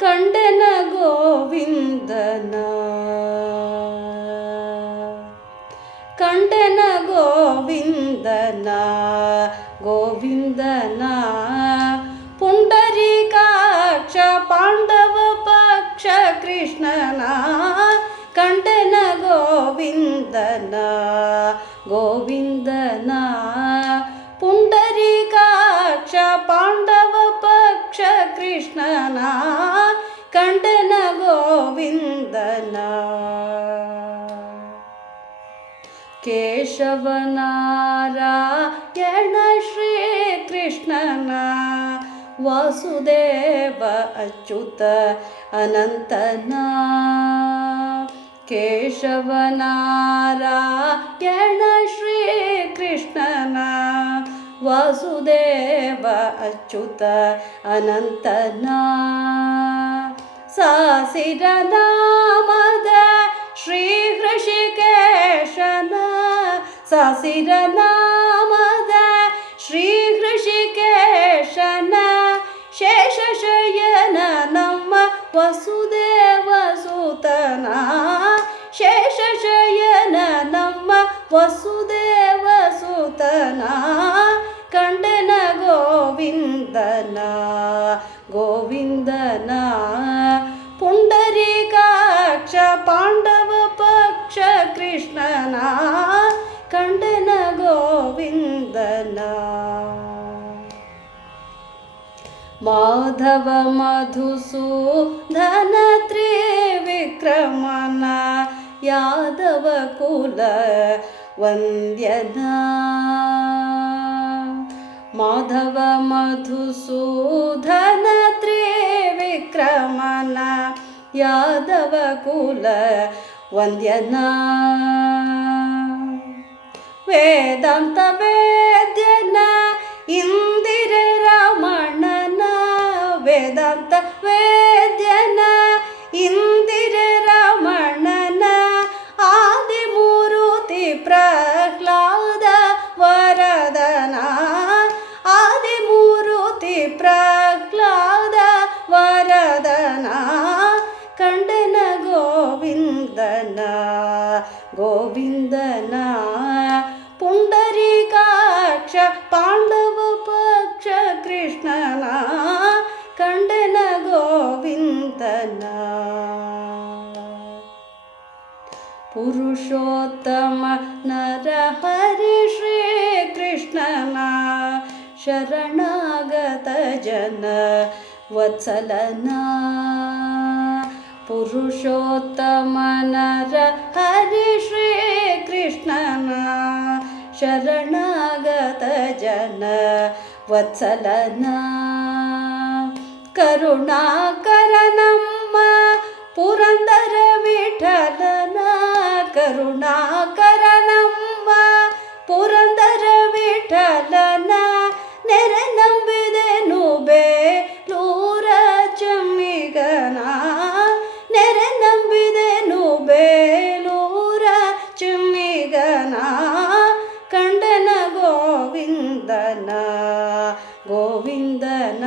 ಕಂಡೆನ ಗೋವಿಂದನ ಕಂಡೆನ ಗೋವಿಂದನ ಗೋವಿಂದನ ಪುಂಡರೀಕಾಕ್ಷ ಪಾಂಡವ ಪಕ್ಷ ಕೃಷ್ಣನ ಕಂಡೆನ ಗೋವಿಂದನ ಗೋವಿಂದನ ಪುಂಡರೀಕಾಕ್ಷ ಪಾಂಡವ ಪಕ್ಷ ಕೃಷ್ಣನ ಕಂಡೆನ ಗೋವಿಂದನ ಕೇಶವನಾರಾಯಣ ಶ್ರೀ ಕೃಷ್ಣನ ವಾಸುದೇವ ಅಚ್ಯುತ ಅನಂತನ ಕೇಶವನಾರಾಯಣ ಶ್ರೀ ಕೃಷ್ಣನ ವಾಸುದೇವ ಅಚ್ಯುತ ಅನಂತನ ಸಾಸಿರ ನಾಮದ ಶ್ರೀ ಹೃಷಿಕೇಶನ ಸಾಸಿರ ನಾಮದ ಶ್ರೀ ಹೃಷಿಕೇಶನ ಶೇಷಶಯನ ನಮ್ಮ ವಸುದೇವ ಸುತನ ಶೇಷಶಯನ ನಮ್ಮ ವಸುದೇವ ಸುತನ ಕಂಡೆನ ಗೋವಿಂದನ ಗೋವಿಂದನ ಪುಂಡರೀಕಾಕ್ಷ ಪಾಂಡವ ಪಕ್ಷ ಕೃಷ್ಣನ ಕಂಡೆನ ಗೋವಿಂದನ ಮಾಧವ ಮಧುಸೂದನ ತ್ರಿವಿಕ್ರಮನ ಯಾದವ ಕುಲ ವಂದ್ಯನ ಮಾಧವ ಮಧುಸೂದನ ತ್ರಿವಿಕ್ರಮನ ಯಾದವ ಕುಲ ವಂದ್ಯನ ವೇದಾಂತ ವೇದ್ಯನ ಇಂದಿರೆ ರಮಣನ ವೇದಾಂತ ವೇದ್ಯನ ಇಂದಿರೆ ರಮಣನ ಆದಿಮೂರುತಿ ಪ್ರಹ್ಲಾದ ವರದನ ಆದಿಮೂರುತಿ ಪ್ರಹ್ಲಾದ ವರದನ ಕಂಡೆನ ಗೋವಿಂದನ ಗೋವಿಂದನ ಪುಂಡರೀಕಾಕ್ಷ ಪಾಂಡವ ಪಕ್ಷ ಕೃಷ್ಣನ ಕಂಡೆನ ಗೋವಿಂದನ ಪುರುಷೋತ್ತಮ ನರಹರಿ ಶ್ರೀ ಕೃಷ್ಣನ ಶರಣಾಗತ ಜನ ವತ್ಸಲನ ಪುರುಷೋತ್ತಮ ನರಹರಿ ಶ್ರೀ ಕೃಷ್ಣನ ಶರಣಾಗತ ಜನ ವತ್ಸಲನ ಕರುಣಾಕರ ನಮ್ಮ ಪುರಂದರ ವಿಠಲನ ಕರುಣಾಕರ ನಮ್ಮ ಪುರಂದರ ವಿಠಲನ ನೆರೆ ನಂಬಿದೆನು ಬೇಲೂರ ಚಮ್ಮಿಗನ ನೆರೆ ನಂಬಿದೆನು ಬೇಲೂರ ಚಮ್ಮಿಗನ ಕಂಡನ ಗೋವಿಂದನ ಗೋವಿಂದನ